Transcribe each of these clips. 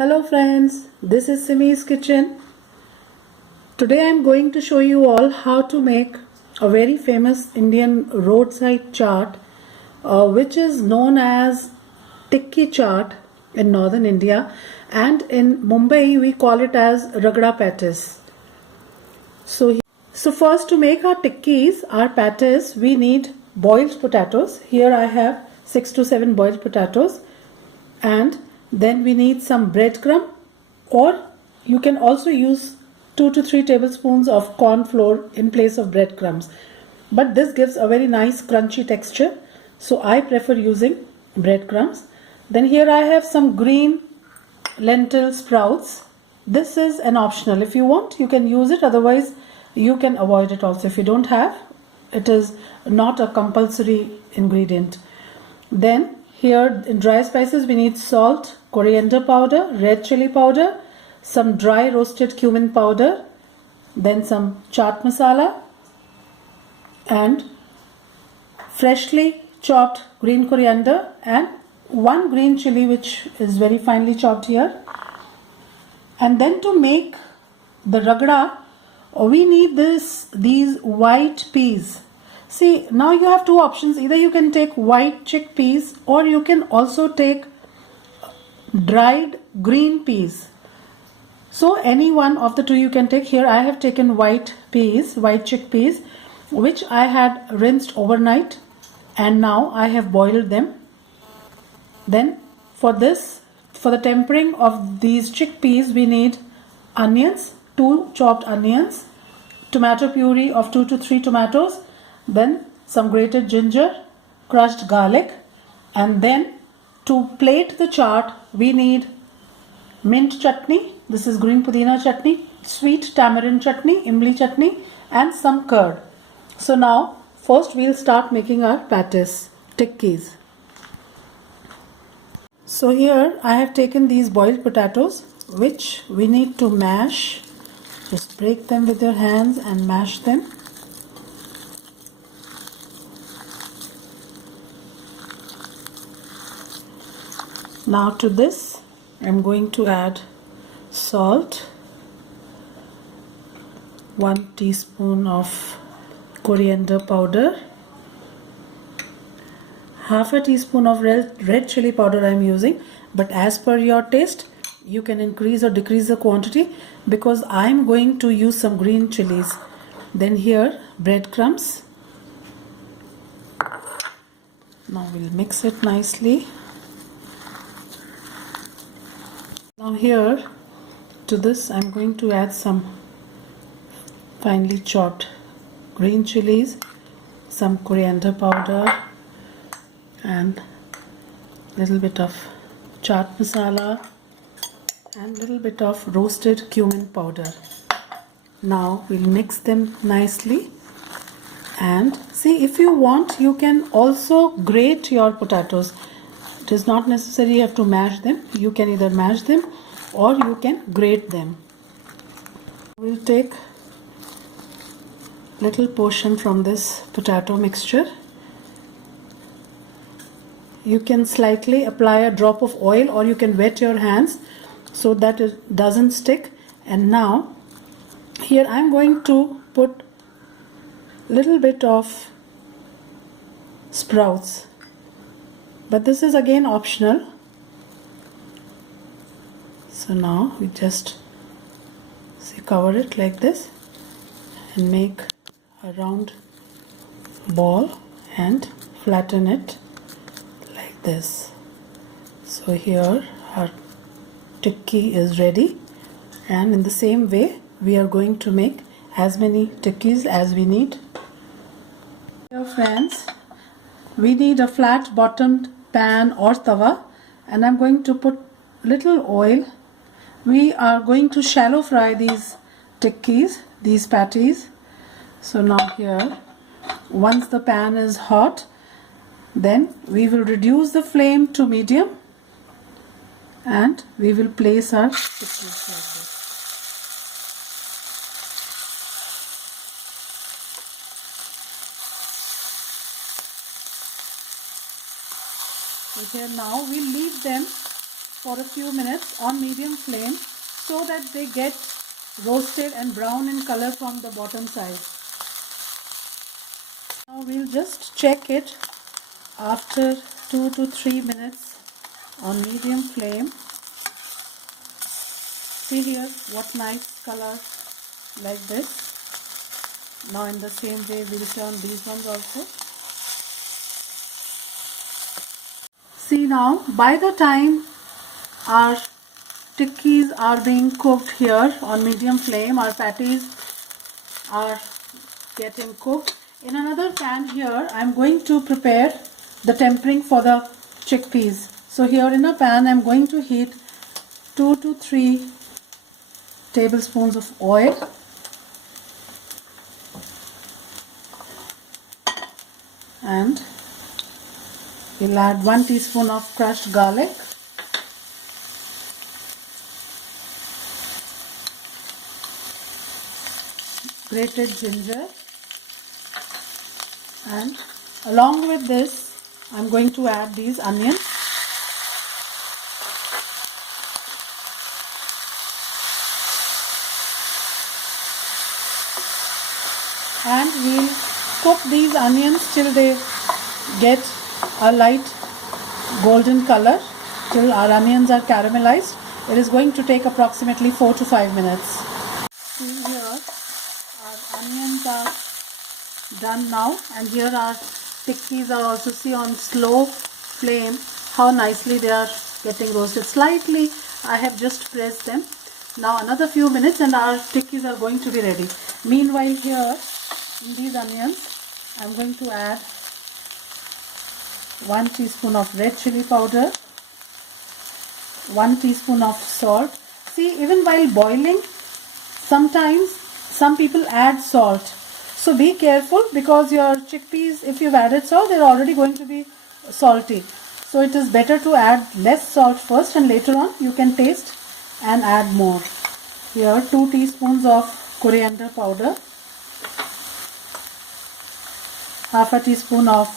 Hello friends, this is Simi's Kitchen. Today I am going to show you all how to make a very famous Indian roadside chaat which is known as tikki chaat in northern India, and in Mumbai we call it as ragda patties. So first, to make our tikkis, our patties, we need boiled potatoes. Here I have 6 to 7 boiled potatoes, and then we need some breadcrumb, or you can also use 2 to 3 tablespoons of corn flour in place of breadcrumbs, but this gives a very nice crunchy texture, so I prefer using breadcrumbs. Then here I have some green lentil sprouts. This is an optional. If you want, you can use it, otherwise you can avoid it also. If you don't have, it is not a compulsory ingredient. Then here in dry spices we need salt, coriander powder, red chili powder, some dry roasted cumin powder, then some chaat masala and freshly chopped green coriander and one green chili which is very finely chopped here. And then to make the ragda, we need these white peas. See, now you have two options. Either you can take white chickpeas, or you can also take dried green peas. So any one of the two you can take. Here I have taken white chickpeas, which I had rinsed overnight, and now I have boiled them. Then for the tempering of these chickpeas, we need onions, 2 chopped onions, tomato puree of 2 to 3 tomatoes, then some grated ginger, crushed garlic, and then to plate the chaat we need mint chutney, this is green pudina chutney, sweet tamarind chutney, imli chutney, and some curd. So now first we'll start making our patties, tikkis. So here I have taken these boiled potatoes which we need to mash. Just break them with your hands and mash them. Now to this I'm going to add salt, 1 teaspoon of coriander powder, half a teaspoon of red chili powder I am using, but as per your taste you can increase or decrease the quantity, because I am going to use some green chilies. Then here breadcrumbs. Now we'll mix it nicely. Now here to this I'm going to add some finely chopped green chilies, some coriander powder, and little bit of chaat masala and little bit of roasted cumin powder. Now we'll mix them nicely, and see, if you want you can also grate your potatoes. It is not necessary you have to mash them. You can either mash them or you can grate them. We'll take little portion from this potato mixture. You can slightly apply a drop of oil, or you can wet your hands so that it doesn't stick. And now here I'm going to put little bit of sprouts, but this is again optional. So now we just cover it like this and make a round ball and flatten it like this. So here our tikki is ready, and in the same way we are going to make as many tikkis as we need. Dear friends, we need a flat bottomed pan or tawa, and I'm going to put little oil. We are going to shallow fry these tikkis, these patties. So now here, once the pan is hot, then we will reduce the flame to medium and we will place our tikkis like this. So here now we leave them for a few minutes on medium flame so that they get roasted and brown in color from the bottom side. Now we'll just check it after 2 to 3 minutes on medium flame. See here what nice color like this. Now in the same way we'll turn these ones also. See now, by the time our tikkis are being cooked here on medium flame, our patties are getting cooked. In another pan here, I am going to prepare the tempering for the chickpeas. So here in a pan, I am going to heat 2 to 3 tablespoons of oil. And we'll add 1 teaspoon of crushed garlic, grated ginger, and along with this I'm going to add these onions. And we'll cook these onions till they get a light golden color, till our onions are caramelized. It is going to take approximately 4 to 5 minutes. See here, our onions are done now, and here our tikkis are also, see, on slow flame how nicely they are getting roasted. Slightly I have just pressed them. Now another few minutes and our tikkis are going to be ready. Meanwhile here in these onions I am going to add 1 teaspoon of red chili powder, 1 teaspoon of salt. See, even while boiling, sometimes some people add salt. So be careful, because your chickpeas, if you've added salt, they're already going to be salty. So it is better to add less salt first, and later on you can taste and add more. Here 2 teaspoons of coriander powder, half a teaspoon of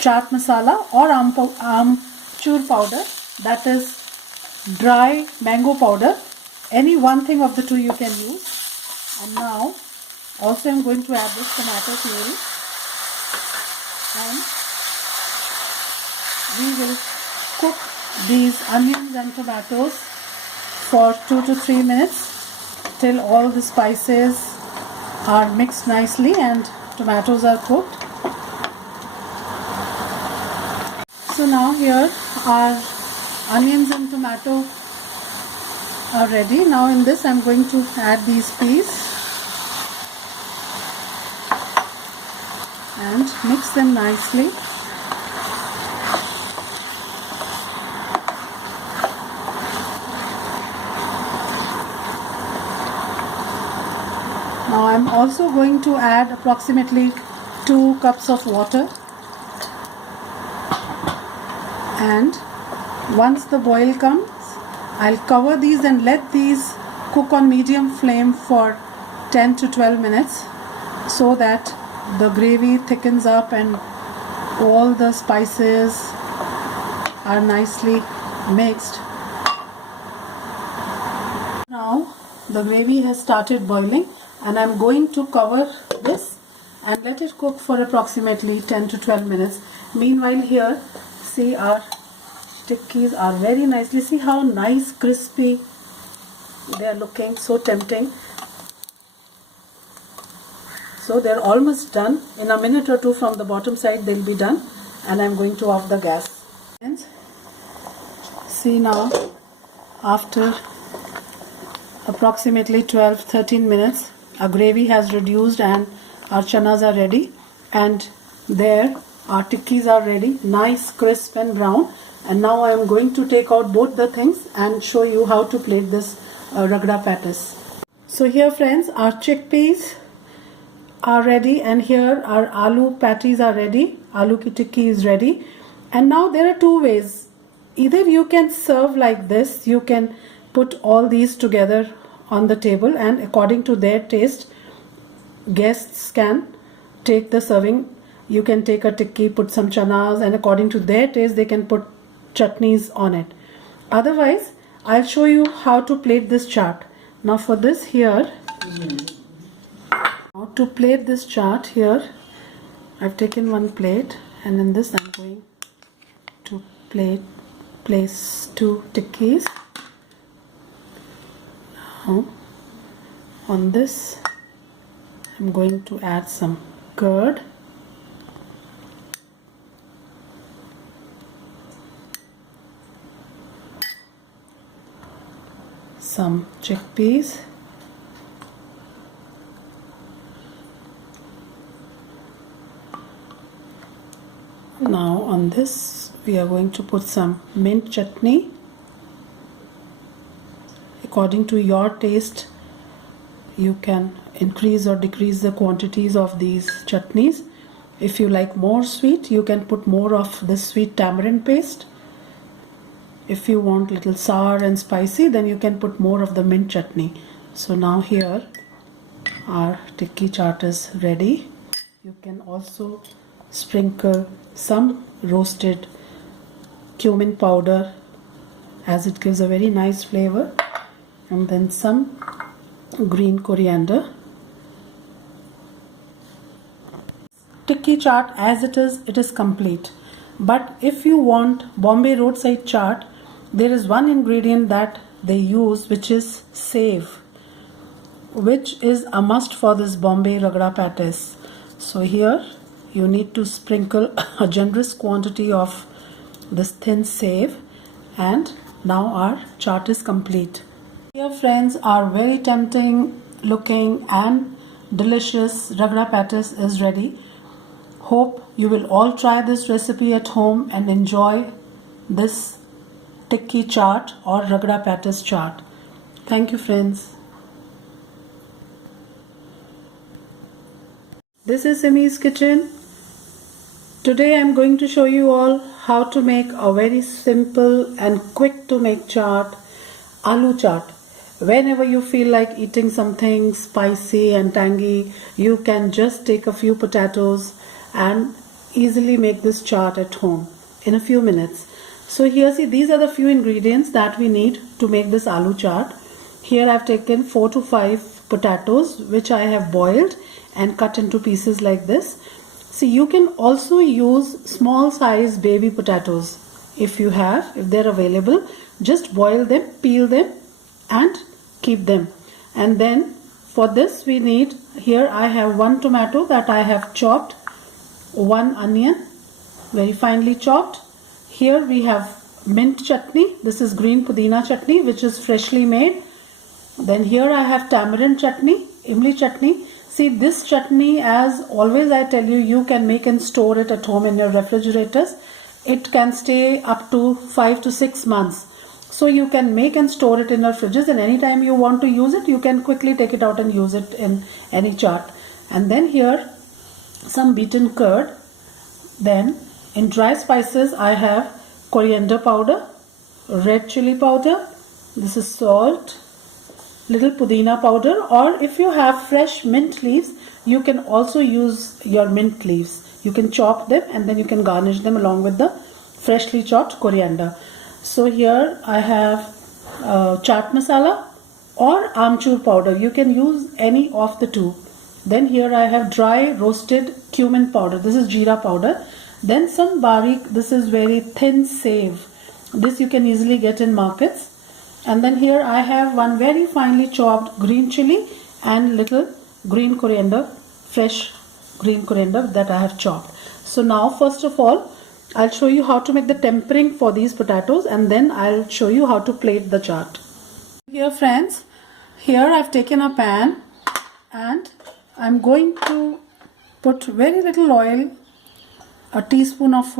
chaat masala or amchur powder, that is dry mango powder. Any one thing of the two you can use. And now also I am going to add this tomato puree, and we will cook these onions and tomatoes for 2 to 3 minutes till all the spices are mixed nicely and tomatoes are cooked. So now here our onions and tomato are ready. Now in this I am going to add these peas and mix them nicely. Now I am also going to add approximately 2 cups of water, and once the boil comes, I'll cover these and let these cook on medium flame for 10 to 12 minutes so that the gravy thickens up and all the spices are nicely mixed. Now the gravy has started boiling, and I'm going to cover this and let it cook for approximately 10 to 12 minutes. Meanwhile here, see, our tikkis are very nicely, see how nice crispy they are looking, so tempting. So they're almost done. In a minute or two from the bottom side they'll be done, and I'm going to off the gas. And see now, after approximately 12-13 minutes, our gravy has reduced and our chanas are ready, and there our tikkis are ready, nice crisp and brown. And now I am going to take out both the things and show you how to plate this ragda patties. So here friends, our chickpeas are ready, and here our aloo patties are ready. Aloo ki tikki is ready. And now there are two ways. Either you can serve like this, you can put all these together on the table, and according to their taste, guests can take the serving. You can take a tikki, put some chanas, and according to their taste they can put chutneys on it. Otherwise, I'll show you how to plate this chaat. Now for this here, now to plate this chaat here, I've taken one plate, and in this I'm going to place 2 tikkis. Now on this I'm going to add some curd, some chickpeas, now on this we are going to put some mint chutney. According to your taste, you can increase or decrease the quantities of these chutneys. If you like more sweet, you can put more of this sweet tamarind paste. If you want little sour and spicy, then you can put more of the mint chutney. So now here our tikki chaat is ready. You can also sprinkle some roasted cumin powder, as it gives a very nice flavor, and then some green coriander. Tikki chaat as it is complete. But if you want Bombay roadside chaat, there is one ingredient that they use, which is save, which is a must for this Bombay ragda patties. So here you need to sprinkle a generous quantity of this thin save, and now our chaat is complete. Here friends, our very tempting looking and delicious ragda patties is ready. Hope you will all try this recipe at home and enjoy this tikki chaat or ragda patties chaat. Thank you friends. This is Simi's kitchen. Today I am going to show you all how to make a very simple and quick to make chaat, aloo chaat. Whenever you feel like eating something spicy and tangy, you can just take a few potatoes and easily make this chaat at home in a few minutes. So here, see, these are the few ingredients that we need to make this aloo chaat. Here I have taken 4 to 5 potatoes, which I have boiled and cut into pieces like this. See, you can also use small size baby potatoes if they're available. Just boil them, peel them and keep them. And then for this we need, here I have 1 tomato that I have chopped, 1 onion very finely chopped. Here we have mint chutney. This is green pudina chutney, which is freshly made. Then here I have tamarind chutney, imli chutney. See, this chutney, as always I tell you, you can make and store it at home in your refrigerators. It can stay up to 5 to 6 months. So you can make and store it in your fridges, and anytime you want to use it, you can quickly take it out and use it in any chaat. And then here some beaten curd. Then in dry spices I have coriander powder, red chili powder, this is salt, little pudina powder, or if you have fresh mint leaves, you can also use your mint leaves. You can chop them and then you can garnish them along with the freshly chopped coriander. So here I have chaat masala or amchur powder. You can use any of the two. Then here I have dry roasted cumin powder. This is jeera powder. Then some barik, this is very thin save. This you can easily get in markets. And then here I have one very finely chopped green chili and little green coriander, fresh green coriander that I have chopped. So now first of all, I'll show you how to make the tempering for these potatoes, and then I'll show you how to plate the chaat. Here friends, here I've taken a pan and I'm going to put very little oil, a teaspoon of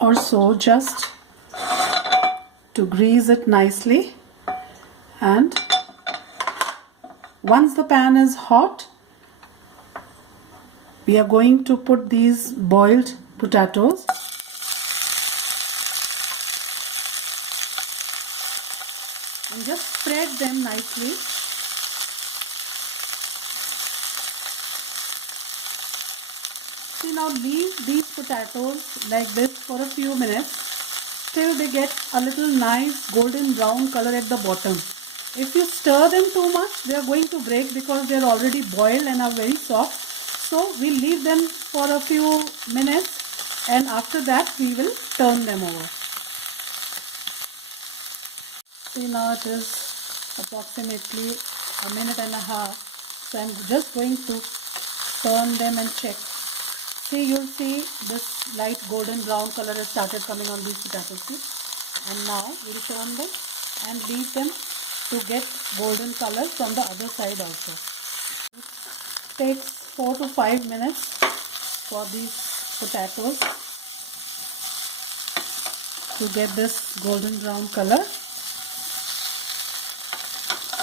or so, just to grease it nicely. And once the pan is hot, we are going to put these boiled potatoes. And just spread them nicely. See, now leave these potatoes like this for a few minutes till they get a little nice golden brown color at the bottom. If you stir them too much, they are going to break because they are already boiled and are very soft. So we'll leave them for a few minutes, and after that we will turn them over. See, now it is approximately a minute and a half. So I'm just going to turn them and check. See, you'll see this light golden brown color has started coming on these potatoes. See? And now we'll turn them and leave them to get golden color from the other side also. It takes 4 to 5 minutes for these potatoes to get this golden brown color.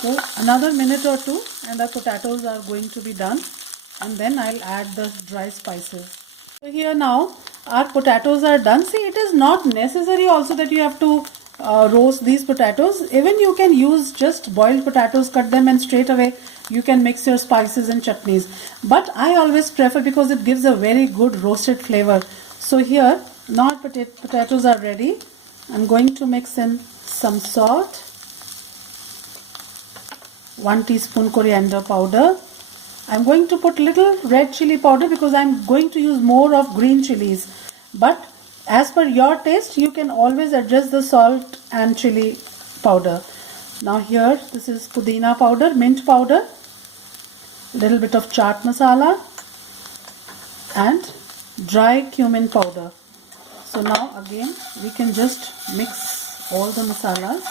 So another minute or two and the potatoes are going to be done, and then I'll add the dry spices. So here now our potatoes are done. See, it is not necessary also that you have to roast these potatoes. Even you can use just boiled potatoes, cut them, and straight away you can mix your spices and chutneys. But I always prefer, because it gives a very good roasted flavor. So here now potatoes are ready. I'm going to mix in some salt, 1 teaspoon coriander powder. I'm going to put little red chili powder because I'm going to use more of green chilies. But as per your taste, you can always adjust the salt and chili powder. Now here, this is pudina powder, mint powder, little bit of chaat masala and dry cumin powder. So now again, we can just mix all the masalas.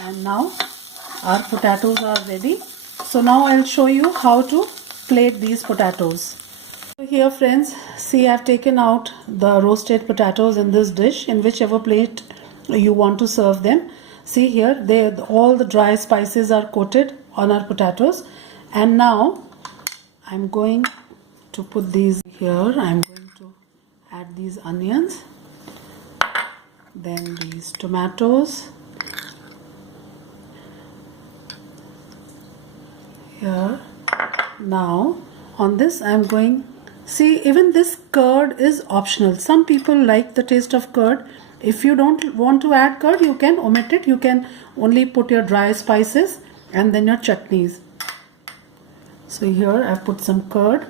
And now our potatoes are ready. So now I'll show you how to plate these potatoes. So here friends, see, I've taken out the roasted potatoes in this dish, in whichever plate you want to serve them. See here, all the dry spices are coated on our potatoes. And now I'm going to put these here. I'm going to add these onions, then these tomatoes. Here. Now on this I'm going, see, even this curd is optional. Some people like the taste of curd. If you don't want to add curd, you can omit it. You can only put your dry spices and then your chutneys. So here I've put some curd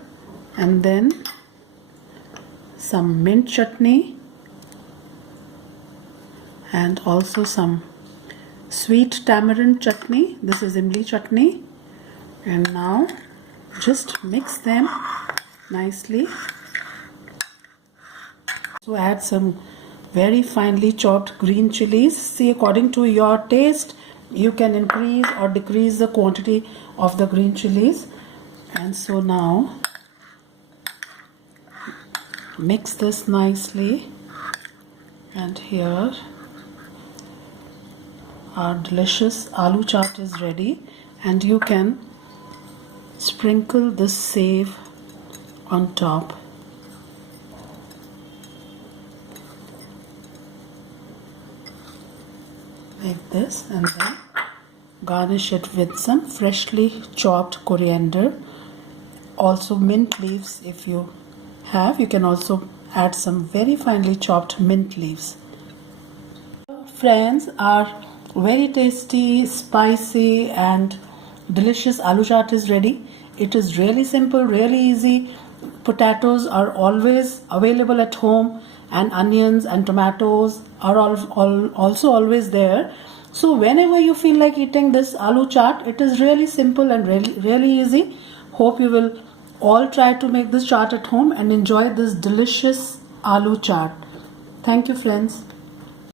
and then some mint chutney and also some sweet tamarind chutney. This is imli chutney. And now just mix them nicely. So add some very finely chopped green chilies. See, according to your taste, you can increase or decrease the quantity of the green chilies. And so now mix this nicely. And here our delicious aloo chaat is ready, and you can sprinkle this save on top. Like this, and then garnish it with some freshly chopped coriander, also mint leaves. If you have, you can also add some very finely chopped mint leaves. Friends, our very tasty, spicy and delicious aloo chaat is ready. It is really simple, really easy. Potatoes are always available at home, and onions and tomatoes are also always there. So whenever you feel like eating this aloo chaat, it is really simple and really easy. Hope you will all try to make this chaat at home and enjoy this delicious aloo chaat. Thank you, friends.